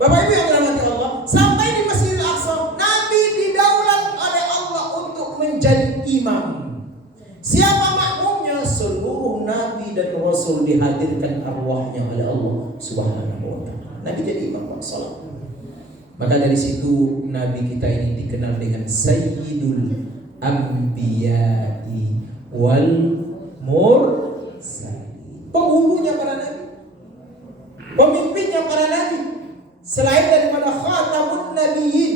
Bapak Ibu yang dirahmati Allah, sampai di Masjidil Aqsa, Nabi didaulat oleh Allah untuk menjadi imam. Siapa makmumnya? Seluruh Nabi dan Rasul dihadirkan arwahnya oleh Allah Subhanahu wa ta'ala. Nabi jadi imam salat. Maka dari situ Nabi kita ini dikenal dengan Sayyidul Anbiya'i wal Mursalin. Penghulunya para nabi, pemimpinnya para nabi. Selain daripada khatamun nabiyyin,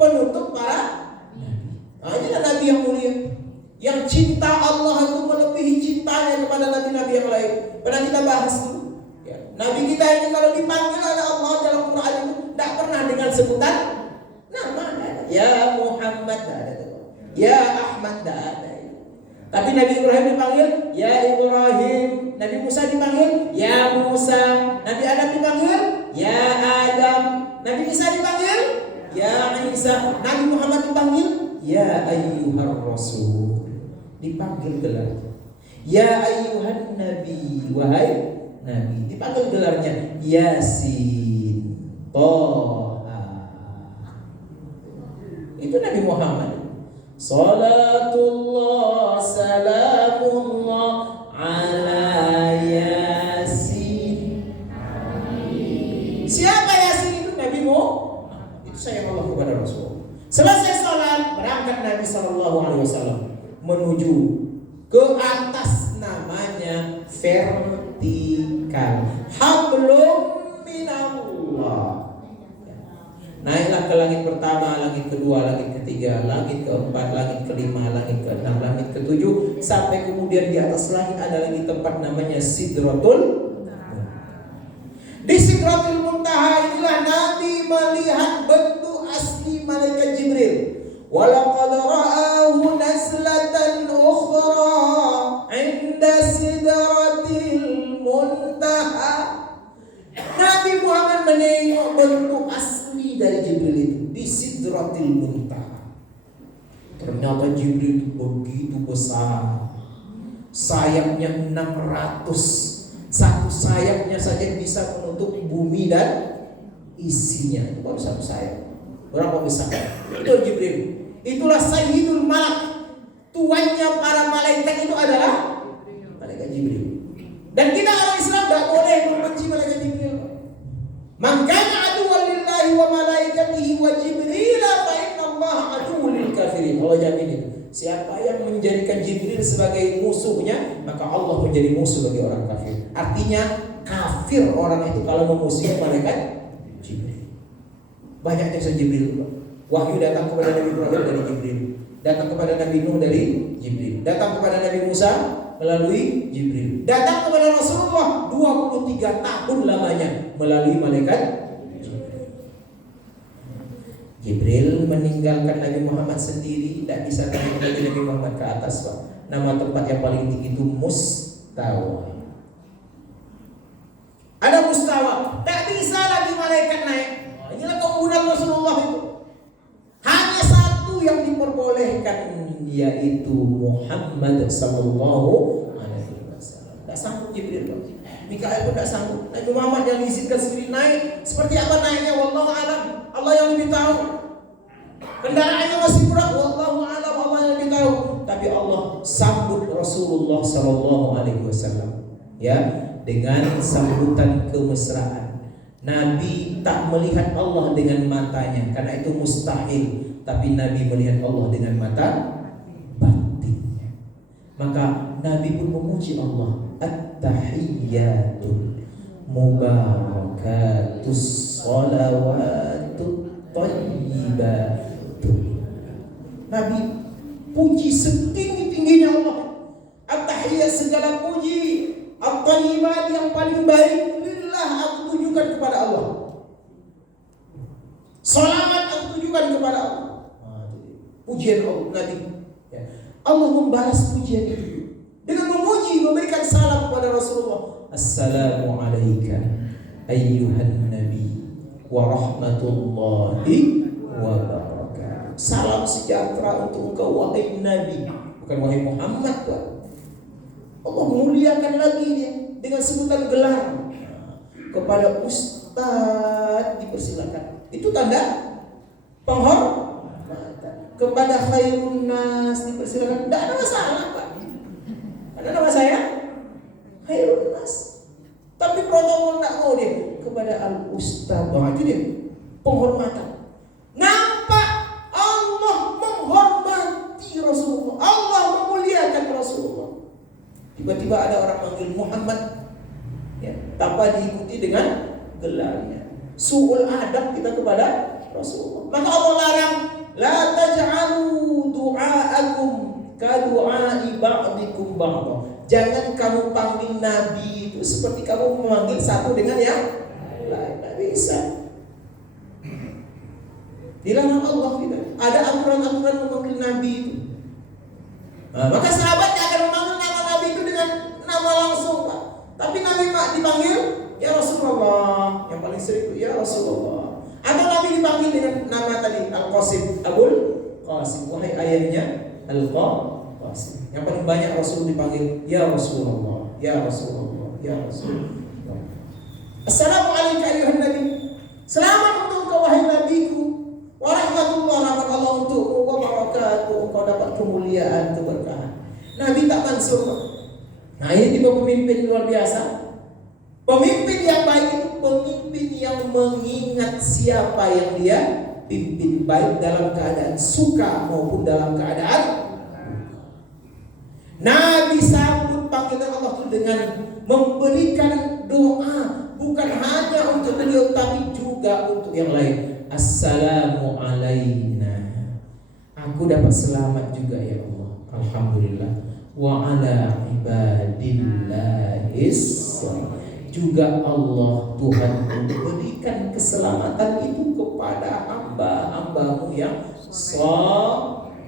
penutup para nabi. Nah, ini adalah nabi yang mulia, yang cinta Allah itu melebihi cintanya kepada nabi-nabi yang lain. Pernah kita bahas dulu. Ya, nabi kita ini kalau dipanggil oleh Allah dalam Quran itu tidak pernah dengan sebutan nama. Ya Muhammad tidak ada, ya Ahmad tidak ada. Tapi Nabi Ibrahim dipanggil ya Ibrahim, Nabi Musa dipanggil ya Musa, Nabi Adam dipanggil ya Adam, Nabi Isa dipanggil ya Isa, Nabi Muhammad dipanggil ya ayyuhar rasul, dipanggil gelar ya ayyuhan nabi, wahai nabi, dipanggil gelarnya Yasin, Toha. Itu Nabi Muhammad. Salatullah salamullah ala Yasin. Siapa Yasin itu? Nabi Muhammad. Itu sayang Allah kepada Rasul. Selesai salat, berangkat Nabi SAW menuju ke atas, namanya vertikal. Hablum minallah. Naiklah ke langit pertama, langit kedua, langit ketiga, langit keempat, langit kelima, langit keenam, langit ketujuh, sampai kemudian di atas langit ada lagi tempat namanya Sidratul. Di Sidratul Muntaha inilah Nabi melihat bentuk asli malaikat Jibril. Walaqad ra'ahu nazlatan ukhra 'inda Sidratil Muntaha. Nabi Muhammad menengok bentuk asli dari Jibril itu di Sidratil Muntaha. Ternyata Jibril itu begitu besar. Sayapnya 600. Satu sayapnya saja bisa menutup bumi dan isinya. Itu baru satu sayap. Berapa besar? Itu Jibril. Itulah Sayyidul Malak. Tuannya para malaikat itu adalah malaikat Jibril. Dan kita orang Islam tidak boleh membenci malaikat Jibril. Man kana aduwwan lillahi wa malaikatihi wa Jibril fa inna Allaha aduwwun lil kafirin. Allah jamin itu. Siapa yang menjadikan Jibril sebagai musuhnya, maka Allah menjadi musuh bagi orang kafir. Artinya kafir orang itu kalau memusuhi malaikat Jibril. Banyak kisah Jibril. Wahyu datang kepada Nabi Ibrahim dari Jibril, datang kepada Nabi Nuh dari Jibril, datang kepada Nabi Musa melalui Jibril, datang kepada Rasulullah 23 tahun lamanya melalui malaikat Jibril. Jibril meninggalkan Nabi Muhammad sendiri, tidak bisa naik lagi Nabi Muhammad ke atas, Pak. Nama tempat yang paling tinggi itu Mustawa. Ada Mustawa, tak bisa lagi malaikat naik. Inilah keunggulan Rasulullah itu. Hanya satu yang diperbolehkan, yaitu Muhammad sallallahu alaihi wasallam. Tak sanggup Jibril, Mikael pun tak sanggup. Nabi Muhammad yang diizinkan sendiri naik. Seperti apa naiknya? Wallahu alam. Allah yang lebih tahu. Kendaraannya masih berat. Wallahu alam. Allah yang lebih tahu. Tapi Allah sambut Rasulullah sallallahu alaihi wasallam, ya, dengan sambutan kemesraan. Nabi tak melihat Allah dengan matanya, karena itu mustahil. Tapi Nabi melihat Allah dengan mata batinnya. Maka Nabi pun memuji Allah. At-tahiyyatul mubarakatus salawatut thayyibatul. Nabi puji setinggi-tingginya Allah. At-tahiyyat segala puji, at-thayyibat yang paling baik, lillah aku tujukan kepada Allah. Salawat aku tujukan kepada Allah. Pujian Allah Nabi. Allah membalas pujian itu dengan memuji, memberikan salam kepada Rasulullah. Assalamu alayka ayyuhan nabi wa rahmatullahi wa barakatuh. Salam sejahtera untuk engkau wahai Nabi, bukan wahai Muhammad, Pak. Allah muliakan lagi dia dengan sebutan gelar. Kepada Ustaz dipersilakan. Itu tanda penghormatan. Kepada khairun nas dipersilakan. Tidak ada masalah, Pak. Ada nama saya? Khairun nas. Tapi protokol tidak mau dia. Kepada al-ustaz. Itu dia. Penghormatan. Nampak Allah menghormati Rasulullah. Allah memuliakan Rasulullah. Tiba-tiba ada orang manggil Muhammad, ya, tanpa diikuti dengan gelarnya. Su'ul adab kita kepada Rasulullah. Maka Allah larang, la taj'alu du'aakum ka du'ai ba'dikum ba'dha. Jangan kamu panggil Nabi itu seperti kamu memanggil satu dengan yang lain. Tidak bisa. Dilarang Allah kita. Ada aturan-aturan memanggil Nabi itu. Maka sahabatnya akan memanggil nama Nabi itu dengan nama langsung, Pak. Tapi Nabi Pak dipanggil ya Rasulullah. Yang paling sering itu ya Rasulullah. Atau Nabi dipanggil dengan nama tadi Al-Qasim, Abul Qasim, wahai ayahnya Al-Qasim. Yang paling banyak Rasul dipanggil ya Rasulullah, ya Rasulullah, ya Rasulullah. Assalamualaikum ayuhan Nabi. Selamat untuk engkau wahai Nabiku. Wa rahmatullah, rahmat Allah untukmu, wa barakatuh, engkau dapat kemuliaan, keberkahan. Nabi tak mansur. Nah, ini tipe pemimpin luar biasa. Pemimpin yang baik itu pemimpin yang mengingat siapa yang dia pimpin, baik dalam keadaan suka maupun dalam keadaan. Nabi sambut panggilan Allah itu dengan memberikan doa, bukan hanya untuk beliau tapi juga untuk yang lain. Assalamu alaina. Aku dapat selamat juga ya Allah. Alhamdulillah. Wa ala ibadillahis. Juga Allah Tuhan memberikan keselamatan itu kepada hamba-hambamu yang saleh.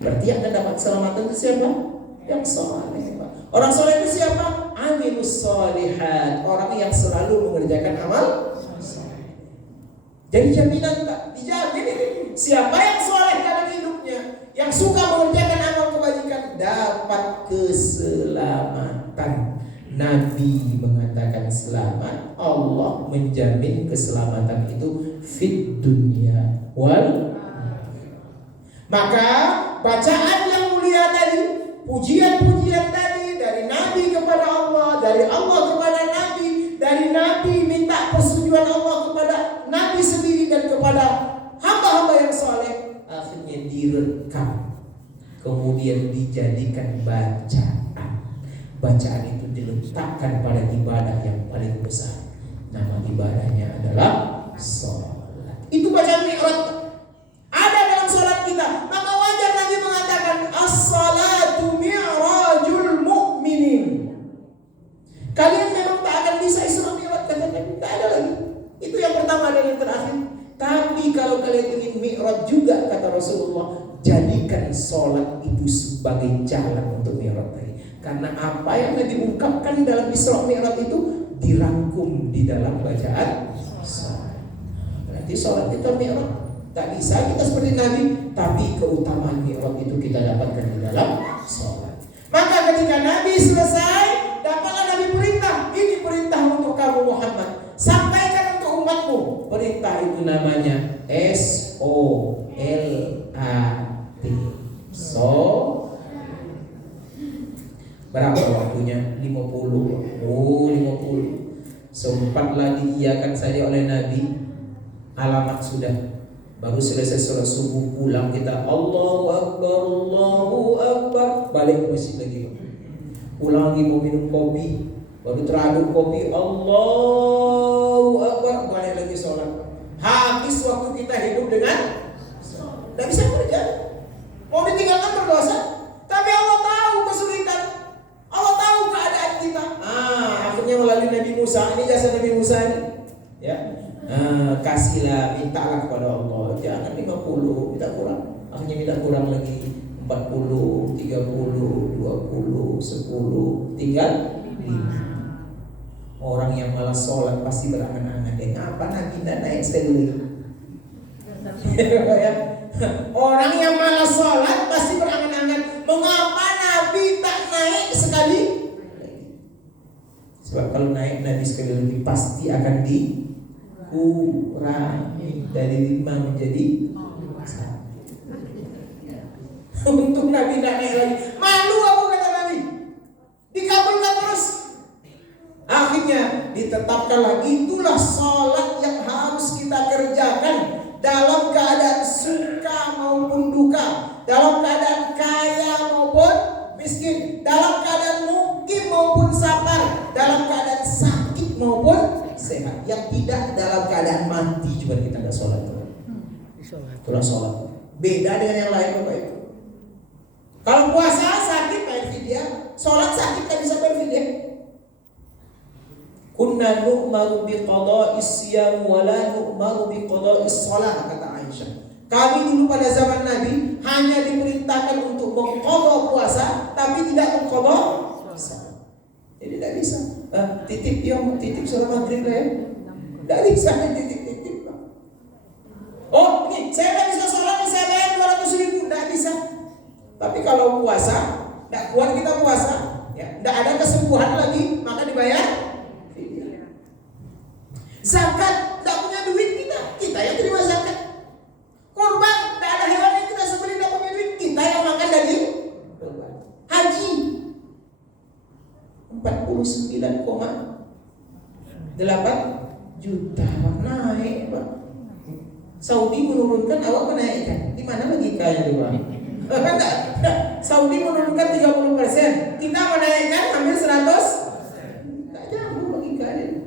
Berarti yang akan dapat keselamatan itu siapa? Yang saleh. Orang saleh itu siapa? Amilus sholihat. Orang yang selalu mengerjakan amal. Jadi jaminan Pak, dijamin ini. Siapa yang soleh dalam hidupnya, yang suka mengerjakan amal kebajikan, dapat keselamatan. Nabi mengatakan selamat, Allah menjamin keselamatan itu fit dunia wal. Maka bacaan yang mulia tadi, pujian-pujian tadi dari Nabi kepada Allah, dari Allah kepada Nabi, dari Nabi minta persetujuan Allah kepada Nabi sendiri dan kepada hamba-hamba yang soleh, akhirnya direkam, kemudian dijadikan bacaan. Bacaan itu diletakkan pada ibadah yang paling besar. Nama ibadahnya adalah sholat. Itu bacaan mi'raj. Ada dalam sholat kita. Maka wajar Nabi mengatakan as-salatu mi'rajul mu'minin. Kalian memang tak akan bisa Isra Mi'raj, kata Nabi. Tak ada lagi. Itu yang pertama dan yang terakhir. Tapi kalau kalian ingin mi'raj juga, kata Rasulullah, jadikan sholat itu sebagai jalan untuk mi'raj tadi. Karena apa yang diungkapkan dalam Isra Mi'raj itu dirangkum di dalam bacaan sholat. Berarti sholat itu mi'raj. Tak bisa kita seperti Nabi, tapi keutamaan mi'raj itu kita dapatkan di dalam sholat. Maka ketika Nabi selesai, dapatlah Nabi perintah. Ini perintah untuk kamu Muhammad. Sampaikan untuk umatmu. Perintah itu namanya S-O-L-A-T. Berapa waktunya? 50. Oh, 50. Sempatlah diiyakan saja oleh Nabi. Alamat sudah. Baru selesai sholat subuh pulang kita Allahu Akbar, Allahu Akbar. Balik ke masjid lagi. Pulang lagi mau minum kopi. Baru teraduk kopi Allahu Akbar. Balik lagi sholat. Habis waktu kita hidup dengan tidak bisa kerja. Mau ditinggalkan berdosa. Tapi Allah tahu kesulitan. Allah tahu keadaan kita. Akhirnya melalui Nabi Musa. Ini jasa Nabi Musa ini. Ya. Kasihlah, mintalah kepada Allah. Jangan 50, minta kurang. Akhirnya minta kurang lagi 40, 30, 20, 10, tinggal 5. Orang yang malas sholat pasti berangan-angan. Ngapa Nabi tidak naik sekali? Orang yang malas sholat pasti berangan-angan. Mengapa Nabi tak naik sekali? Sebab kalau naik Nabi sekali lagi pasti akan kurangi dari 5 menjadi 1. Untuk Nabi tidak naik lagi. Malu aku, kata Nabi. Dikabulkan terus. Akhirnya ditetapkan lagi, itulah sholat yang harus kita kerjakan dalam keadaan suka maupun duka, dalam keadaan kaya maupun miskin, dalam keadaan mukim maupun sabar, dalam keadaan sakit maupun sehat. Yang tidak dalam keadaan mati cuma kita nggak sholat. Itulah sholat. Beda dengan yang lain, Bapak Ibu. Kalau puasa sakit bayar fidyah, sholat sakit tak bisa bayar fidyah. Kunna nu'maru biqada'is siyam wa la nu'maru biqada'is shalah, kata Aisyah. Kami dulu pada zaman Nabi hanya diperintahkan untuk mengqadha puasa tapi tidak mengqadha salat. Jadi tidak bisa. Titip surah Maghrib ya. Tidak bisa titip. Oh, ini saya tidak bisa sholat, saya bayar 200.000, tidak bisa. Tapi kalau puasa, tidak kuat kita puasa, ya, tidak ada kesembuhan lagi, maka dibayar. Zakat, tidak punya duit kita yang terima zakat. Korban, tidak ada hewan yang kita sembelih, tidak punya duit, kita yang makan daging. Haji 49,8 juta, naik, Pak. Saudi menurunkan, awak menaikkan. Di mana logikanya, Pak? Kan enggak? Saudi menurunkan 30%, kita menaikkan hampir 100%. Tak jauh logikanya.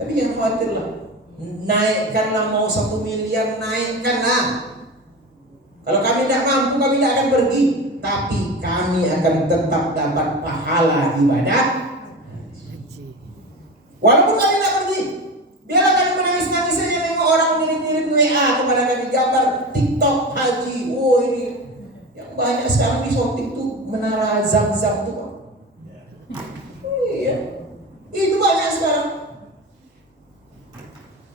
Tapi jangan khawatirlah. Naikkanlah, mau 1 miliar, naikkanlah. Kalau kami tidak mampu, kami tidak akan pergi, tapi kami akan tetap dapat pahala ibadah. Walaupun kami tidak pergi, biarlah kami menangis-nangis saja nengok orang mirip-mirip WA kepada kami, gambar TikTok haji. Oh, ini yang banyak sekarang di shooting tuh menara Zam-Zam tuh. Iya, itu banyak sekarang.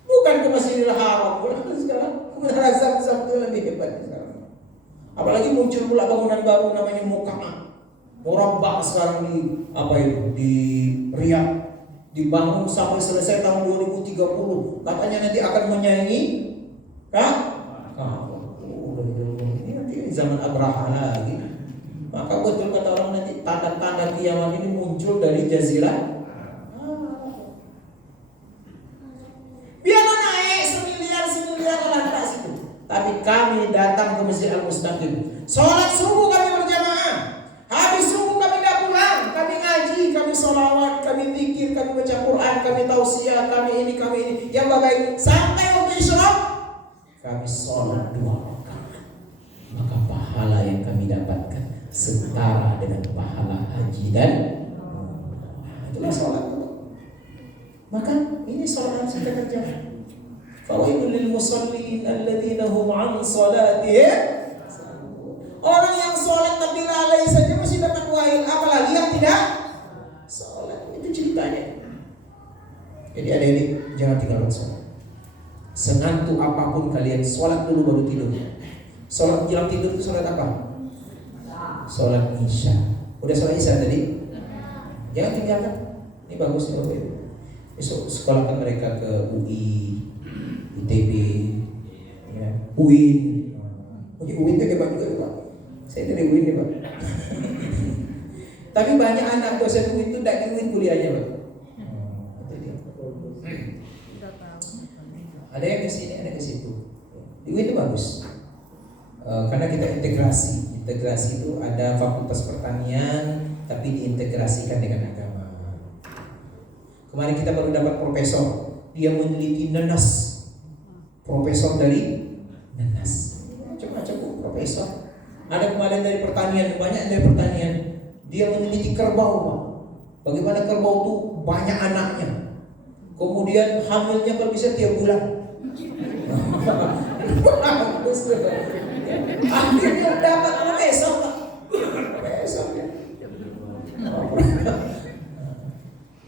Bukan ke Masjidil Haram, sekarang menara Zam-Zam itu lebih hebat sekarang. Apalagi muncul pula bangunan baru namanya Mukama, Murabba sekarang di Riyadh. Dibangun sampai selesai tahun 2030. Katanya nanti akan menyaingi ini nanti zaman Abraha lagi. Maka betul kata orang, nanti tanda-tanda kiamat ini muncul dari jazirah. Biarlah naik semiliar lantas itu. Tapi kami datang ke Masjid Al-Mustaqim. Sholat subuh kami berjamaah. Habis subuh kami tidak pulang. Kami ngaji, kami sholawat, kami zikir, kami baca Quran, kami tausiah, kami ini. Yang baik sampai waktu isyraq kami sholat 2 rakaat. Maka pahala yang kami dapatkan setara dengan pahala haji dan itulah sholat. Maka ini sholat yang kita kerjakan. Fawailul lil musallin alladzina hum an salatihim. Orang yang sholat tapi lalai saja masih dapat wahid, apalagi yang tidak sholat. Itu ceritanya. Jadi adik-adik, jangan tinggalkan sholat. Senantu apapun kalian, sholat dulu baru tidur. Sholat menjelang tidur itu sholat apa? Sholat isya. Udah sholat isya tadi? Jangan tinggalkan. Ini bagus ya, Bapak Ibu. Besok sekolahkan mereka ke UI, ITB, ya, UIN. UIN itu hebat juga, Pak. Saya dari UIN nih, Pak. Tapi banyak anak dosen UIN itu tidak di UIN kuliahnya, Pak. Ada yang ke sini, ada ke situ. Di UIN itu bagus. Karena kita integrasi. Integrasi itu ada fakultas pertanian tapi diintegrasikan dengan agama. Kemarin kita baru dapat profesor, dia meneliti nanas. Profesor dari nanas. Macam-macam profesor. Ada kemarin dari pertanian, banyak dari pertanian. Dia meneliti kerbau, Pak. Bagaimana kerbau itu banyak anaknya. Kemudian hamilnya kalau bisa tiap bulan. Akhirnya dapat profesor, Pak. Profesor ya.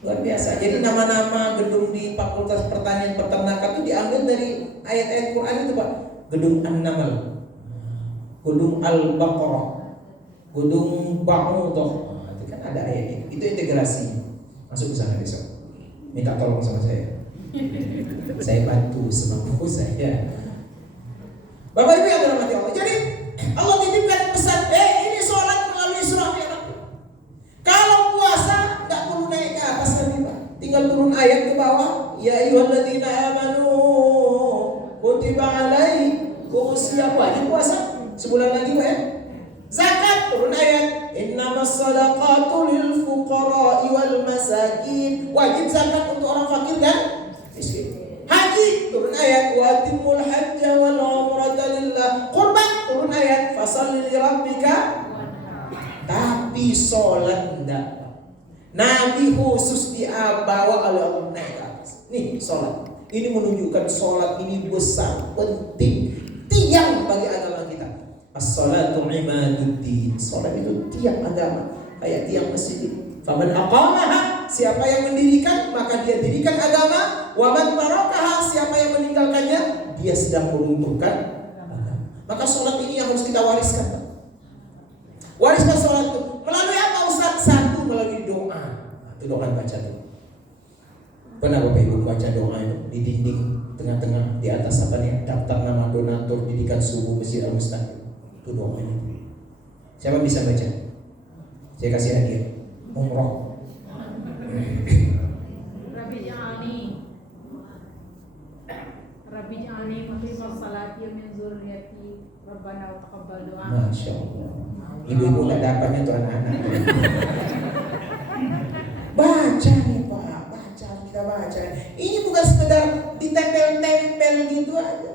Luar biasa. Jadi nama-nama gedung di Fakultas Pertanian Peternakan itu diambil dari ayat-ayat Quran itu, Pak. Gedung An-Naml, gedung Al-Baqarah, gedung Ba'udah. Itu kan ada ayat itu integrasi. Masuk ke sana besok. minta tolong sama saya. Saya bantu semampu saya. Bapak Ibu yang dirahmati Allah. Jadi Allah titipkan pesan, ini sholat melalui surah Al-Baqarah. Kalau puasa nggak perlu naik ke atas lagi Pak. Tinggal turun ayat ke bawah. Ya ayyuhalladzina amanu kutiba alaikumus syiyam. Wajib puasa sebulan lagi Pak ya. Zakat turun ayat. Innamas shadaqatu lil fuqara'i wal masakin. Wajib zakat untuk orang fakir dan miskin. Haji turun ayat wa atimul hajja wal umrata lillah. Qurban turun ayat fasalli li rabbika. Tapi sholat enggak. Nabi khusus dibawa oleh Allah naik ke atas. Nih sholat. Ini menunjukkan sholat ini besar, penting, tiang bagi agama kita. As-salatu imaduddin. Sholat itu tiang agama, kayak tiang masjid. Faman aqamaha, siapa yang mendirikan maka dia dirikan agama. Wa man tarakaha, siapa yang meninggalkannya dia sedang meruntuhkan agama. Maka sholat ini yang harus kita wariskan. Wariskan sholat itu melalui apa Ustaz? Satu melalui doa. Itu doa baca tuh. Pernah Bapak Ibu baca doa itu di dinding tengah-tengah di atas apa nih? Daftar nama donatur didikan subuh Masjid Al-Mustaqim. Itu doanya. Siapa bisa baca? Saya kasih hadiah. Umroh. Rabbi ja'alni muqimas salati wa min dzurriyyati rabbana wa taqabbal du'a. Masya Allah. Ibu-ibu nggak dapatnya tuh anak-anak. Baca nih Pak, baca kita baca. Ini bukan sekedar ditempel-tempel gitu aja.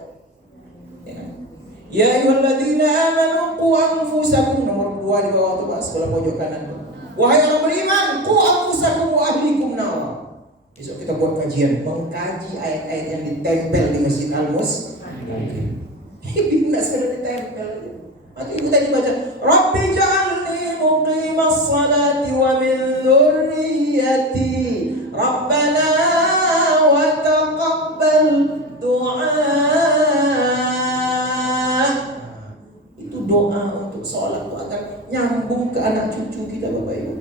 Ya ayyuhalladzina amanu qu anfusakum, nomor 2 di bawah tuh Pak, sebelah pojok kanan. Wahai orang beriman, qu anfusakum wa ahlikum nar. Besok kita buat kajian mengkaji ayat-ayat yang ditempel di Masjid Al-Mustaqim. Ini enggak sekedar ditempel. Atau ibu tadi baca, Rabbi ja'alni muqimas salati wa min dzurriyyati Rabbana wa taqabbal du'a. Itu doa untuk sholat itu agar nyambung ke anak cucu kita Bapak Ibu.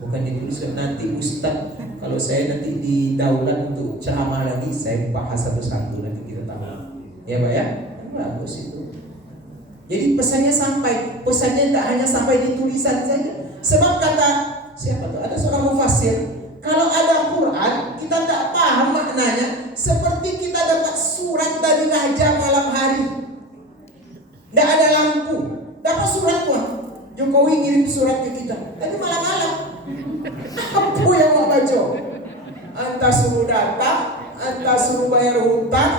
Bukan dituliskan nanti Ustaz, kalau saya nanti di daulat untuk ceramah lagi saya bahas satu-satu nanti kita tahu. Ya Pak ya, bagus itu. Jadi pesannya sampai, pesannya tidak hanya sampai di tulisan saja. Sebab kata siapa tuh? Ada seorang mufassir, kalau ada Quran kita tidak paham maknanya, seperti kita dapat surat dari raja malam hari. Tidak ada lampu, dapat surat tuh. Jokowi kirim surat ke kita, tapi malam-malam. Apa yang mau baca? Anta suruh datang, anta suruh bayar hutang,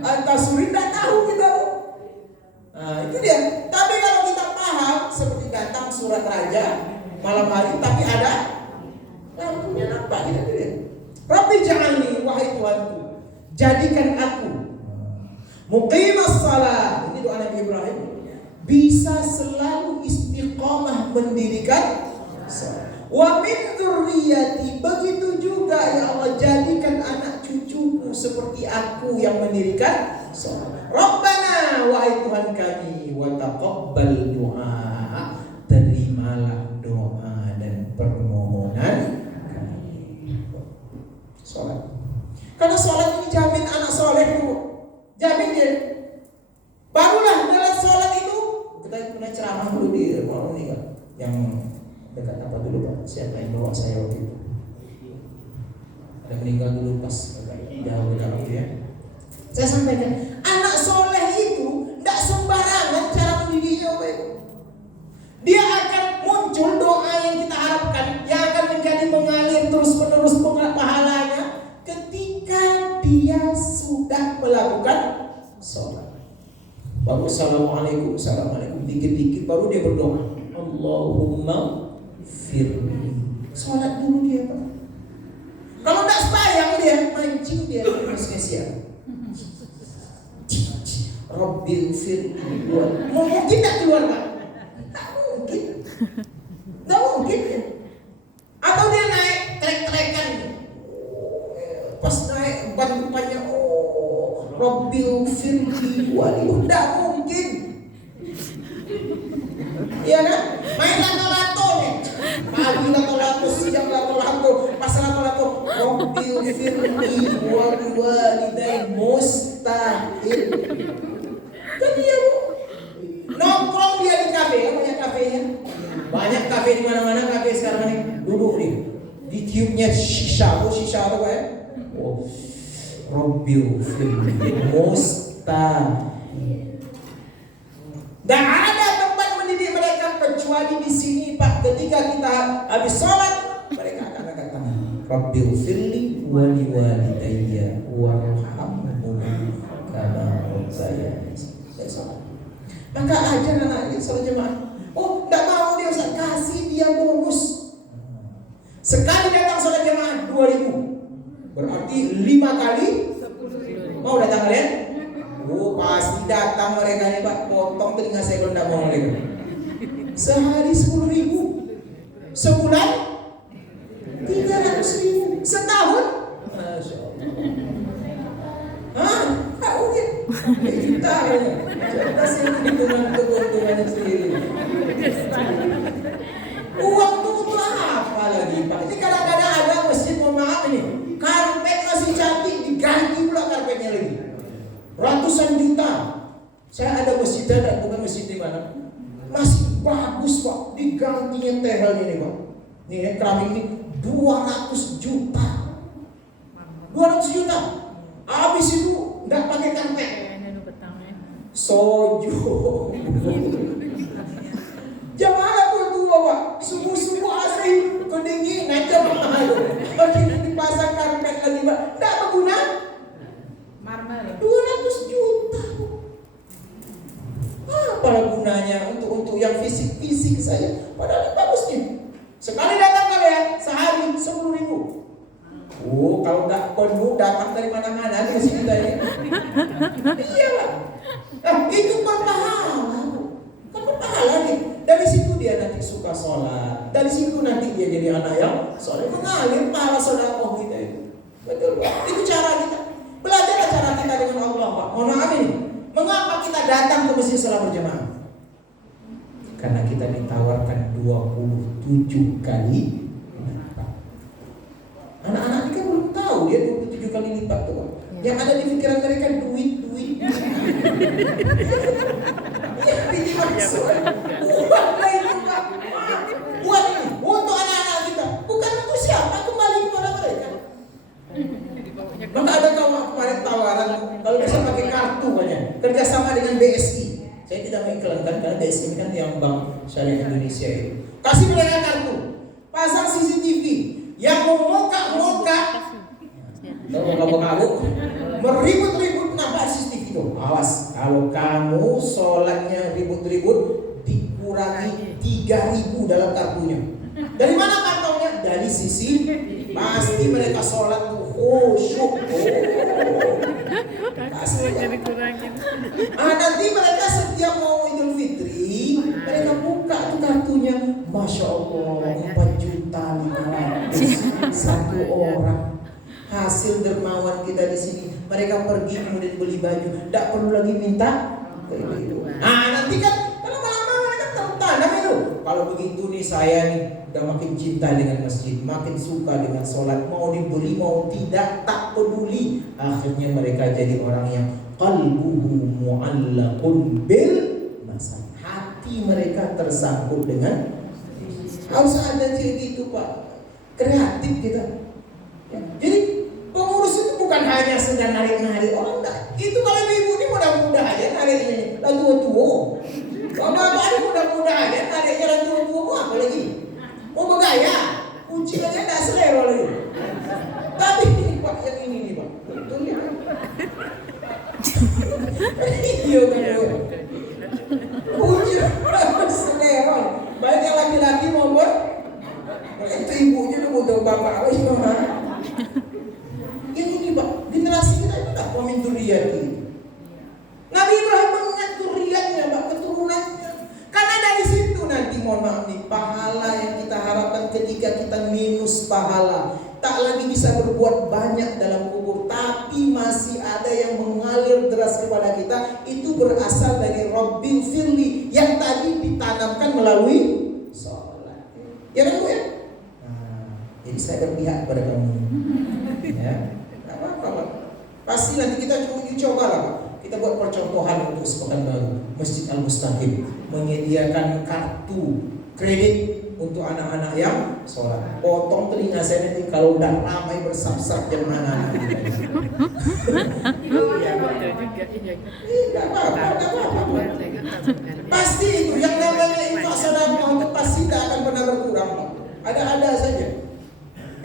anta suruh tidak tahu kita. Nah itu dia. Tapi kalau kita paham, seperti datang surat raja malam hari, tapi ada lampunya nampak kita tidak. Rabbi ja'alni, wahai Tuhanku, jadikan aku muqimas salat. Ini doa Nabi Ibrahim. Bisa selalu istiqamah mendirikan salat. Wa min dzurriyyati, begitu juga ya Allah jadikan anak cucuku seperti aku yang mendirikan salat. Rabbana, wahai Tuhan kami, wa taqabbal du'a, terimalah doa dan permohonan kami. Salat. Karena salat ini jamin anak soleh dulu. Jamin dia. Barulah dalam salat itu kita pernah ceramah dulu di rumah ini kan, yang dekat apa dulu Pak? Siapa yang bawa saya waktu itu? Ada meninggal dulu pas jauh dekat itu ya. Saya sampaikan, anak soleh itu tidak sembarangan cara mendidiknya Pak Ibu. Dia akan muncul doa yang kita harapkan, yang akan menjadi mengalir terus menerus pahalanya ketika dia sudah melakukan sholat. Baru assalamualaikum, assalamualaikum, dikit-dikit baru dia berdoa. Allahumma firli. Sholat dulu dia Pak. Kalau tidak sembahyang dia mancing dia masuknya siap. Rabbil firli. Mungkin tidak keluar Pak? Tak mungkin. Tak mungkin. Atau dia naik trek-trekan. Pas naik ban-bannya, Rabbil firli wali. Tidak mungkin. Iya kan? Main lato-lato nih. Pagi lato-lato, Rabbil firli wa liwalidayya mustahil. Kan dia nongkrong dia di kafe, banyak kafenya. Banyak kafe di mana-mana, kafe sekarang ini duduk nih. Ditiupnya shisha apa ya? Oh, Rabbil firli mustahil. Dan ada tempat mendidik mereka kecuali di sini Pak. Ketika kita habis sholat, mereka akan kata Rabbil firli wa liwalidayya warhamhuma kama rabbayani shaghira. Maka ajar anak ini sholat jemaah. Oh, tidak mau dia Ustaz, kasih dia bonus. Sekali datang sholat jemaah 2.000. Berarti 5 kali 10.000. Mau datang kalian? Oh, pasti datang mereka nih Pak. Potong telinga saya kalau tidak mau mereka. Sehari 10.000, sebulan 300.000, setahun, Masya Allah. Tak mungkin. Juta ya. Cerdas yang hitungan keuntungannya sendiri. Uang itu untuk apa lagi Pak? Ini kadang-kadang ada masjid, mohon maaf ini, karpet masih cantik, diganti pula karpetnya lagi. Ratusan juta. Saya ada masjid, bukan masjid di mana, masih bagus Pak, digantinya tehel ini Pak. Ini keramik ini 200 juta. 200 juta. Habis itu enggak pakai karpet. Sojo. Jamaah tua Pak, subuh-subuh asri kedinginan jamaah. Lagi dipasang karpet lagi Pak. Enggak berguna. 200 juta. Apa gunanya untuk yang fisik saja? Padahal bagusnya. Sekali datang kalian sehari 10.000. Oh, kalau nggak penuh datang dari mana-mana di sini tadi. Iya Pak. Itu berpahala. Kan berpahala nih. Dari situ dia nanti suka sholat. Dari situ nanti dia jadi anak yang sholat. Mengalir pahala sedekah kita itu. Betul Pak. Itu cara kita. Belajarlah cara kita dengan Allah Pak. Mohon maaf ini. Mengapa kita datang ke masjid salat berjamaah? Karena kita ditawarkan 27 kali lipat. Anak-anak ini kan belum tahu dia 27 kali lipat tuh Pak. Yang ada di pikiran mereka duit. Yang dimaksud uang lah itu Pak. Uang ini untuk anak-anak kita. Bukan untuk siapa, kembali kepada mereka. Maka ada kemarin tawaran kalau bisa pakai kartu banyak kerjasama dengan BSI. Saya tidak mengiklankan karena BSI ini kan yang Bank Syariah Indonesia itu. Kasih mereka kartu, pasang CCTV yang mau moka meribut-ribut nampak CCTV itu. Awas, kalau kamu sholatnya ribut-ribut dikurangi 3.000 dalam kartunya. Dari mana kantongnya? Dari sisi pasti mereka sholat tuh khusyuk. Nanti mereka setiap mau Idul Fitri mereka buka tuh kartunya. Masya Allah 4.500.000 satu orang. Hasil dermawan kita di sini. Mereka pergi kemudian beli baju, tidak perlu lagi minta. Nanti kan kalau lama-lama mereka tertanam itu. Kalau begitu nih saya nih udah makin cinta dengan masjid, makin suka dengan sholat, mau dibeli mau tidak tak peduli. Akhirnya mereka jadi orang yang qalbuhu mu'allaqun bil masjid. Hati mereka tersangkut dengan. Harus ada ciri itu Pak, kreatif kita. Ya. Jadi pengurus itu bukan hanya sedang narik-narik orang, enggak. Itu kalau ibu ini mudah-mudah aja nariknya, lah tua-tua. Bapak-bapak ini mudah-mudah aja nariknya lah tua-tua, apa lagi? Mau bergaya, kucingnya tidak selera lagi. Tapi ini Pak, yang ini nih Pak, betul ya? Iya kan? Kucing selera. Baik yang laki-laki maupun itu ibunya udah butuh bapak. Yang ini Pak, generasi kita ini tak pamin duriyati. Nabi Ibrahim mengingat duriyatnya Pak, keturunannya. Karena dari situ nanti mohon maaf nih, pahala yang kita harapkan ketika kita minus pahala, tak lagi bisa berbuat banyak dalam kubur, tapi masih ada yang mengalir deras kepada kita. Itu berasal dari Rabbil firli yang tadi ditanamkan melalui sholat. Ya kan Bu ya? Jadi saya berpihak kepada kamu. Ya, nggak apa-apa Pak. Pasti nanti kita coba lah Pak. Kita buat percontohan untuk sepekan baru. Masjid Al-Mustaqim menyediakan kartu kredit untuk anak-anak yang sholat. Potong telinga saya nanti kalau udah ramai bersab-sab jemaah anak-anak. Iya betul juga. Nggak apa-apa. Pasti itu yang namanya infak sedekah itu pasti tidak akan pernah berkurang Pak. Ada saja.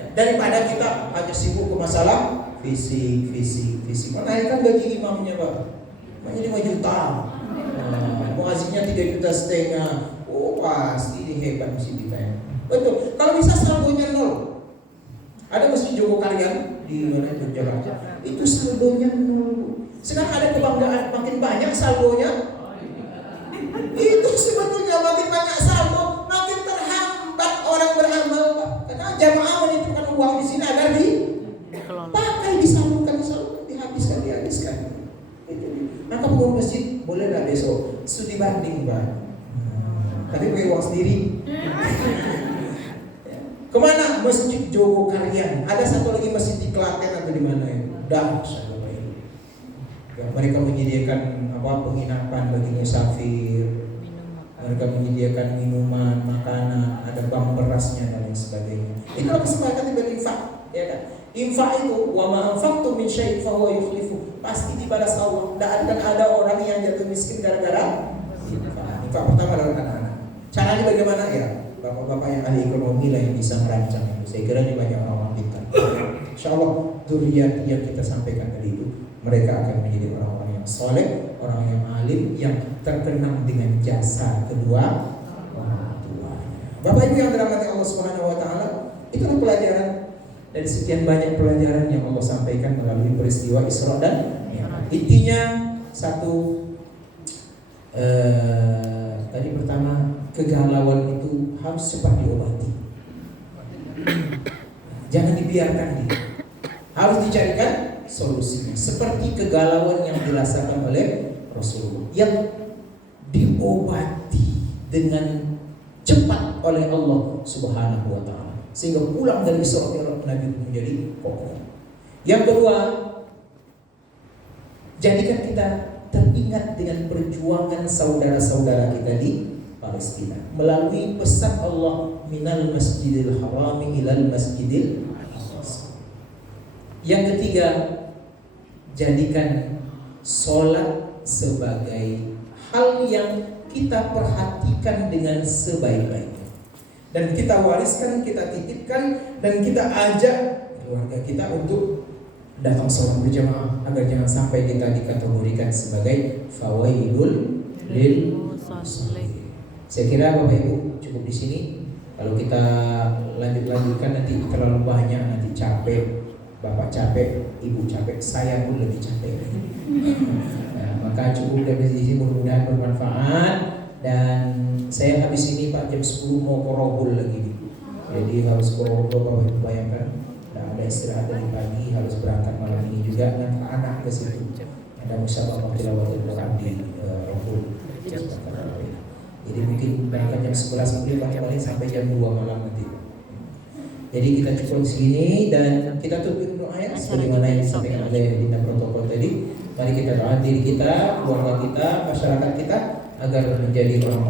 Daripada kita hanya sibuk ke masalah fisik. Menaikkan gaji imamnya Pak. Imamnya 5 juta. Muazzinnya 3,5 juta. Oh pasti ini hebat masjid kita ya. Betul. Kalau bisa saldonya 0. Ada masjid Jogokaryan di mana itu Jakarta. Itu saldonya 0. Sekarang ada kebanggaan makin banyak saldonya. Itu sebetulnya makin banyak saldo, makin terhambat orang beramal Pak. Karena jamaah menitipkan uang di sini agar dipakai, disalurkan, dihabiskan. Maka pengurus masjid bolehlah besok studi banding Pak. Tapi pakai uang sendiri. Kemana? Masjid Jogokaryan. Ada satu lagi masjid di Klaten atau di mana ya? Mereka menyediakan penginapan bagi musafir. Mereka menyediakan minuman, makanan, ada bank berasnya dan lain sebagainya. Itulah kesepakatan berinfak, ya kan? Infak itu wa ma anfaqtum min syai'in fa huwa yukhlifu. Pasti dibalas Allah. Tidak akan ada orang yang jatuh miskin gara-gara infak. Infak pertama adalah anak-anak. Caranya bagaimana ya? Bapak-bapak yang ahli ekonomi lah yang bisa merancang itu. Saya kira ini banyak orang pintar. Insyaallah dzurriyyat yang kita sampaikan tadi itu mereka akan menjadi orang-orang yang soleh, orang yang alim, yang terkenang dengan jasa kedua orang tuanya. Bapak Ibu yang dirahmati Allah Subhanahu wa taala, itulah pelajaran dari sekian banyak pelajaran yang Allah sampaikan melalui peristiwa Isra dan Mi'raj. Intinya satu, tadi pertama, kegalauan itu harus cepat diobati. Jangan dibiarkan dia. Harus dicarikan solusinya. Seperti kegalauan yang dirasakan oleh Rasulullah yang diobati dengan cepat oleh Allah Subhanahu wa taala. Sehingga pulang dari Isra Mi'raj Nabi menjadi kokoh. Yang kedua, jadikan kita teringat dengan perjuangan saudara-saudara kita di Palestina melalui pesan Allah minal masjidil harami ilal masjidil aqsa. Yang ketiga, jadikan sholat sebagai hal yang kita perhatikan dengan sebaik-baiknya dan kita wariskan, kita titipkan dan kita ajak keluarga kita untuk datang sholat berjamaah agar jangan sampai kita dikategorikan sebagai fawaidul lil musallin. Saya kira Bapak Ibu cukup di sini. Kalau kita lanjutkan nanti terlalu banyak, nanti capek. Bapak capek, ibu capek, saya pun lebih capek. Nah, maka cukup dari sini, mudah-mudahan bermanfaat. Dan saya habis ini Pak jam 10 mau korobul lagi. Jadi harus korobul, Bapak Ibu bayangkan. Nah, ada istirahat dari pagi, harus berangkat malam ini juga dengan anak ke situ. Ada musyawarah tilawatul Quran di Robul. Jadi mungkin berangkat jam 11 mungkin balik sampai jam 2 malam nanti. Jadi kita cukup di sini dan kita tutup doa ya sebagaimana yang disampaikan oleh Dinda Protokol tadi. Mari kita doa diri kita, keluarga kita, masyarakat kita agar menjadi orang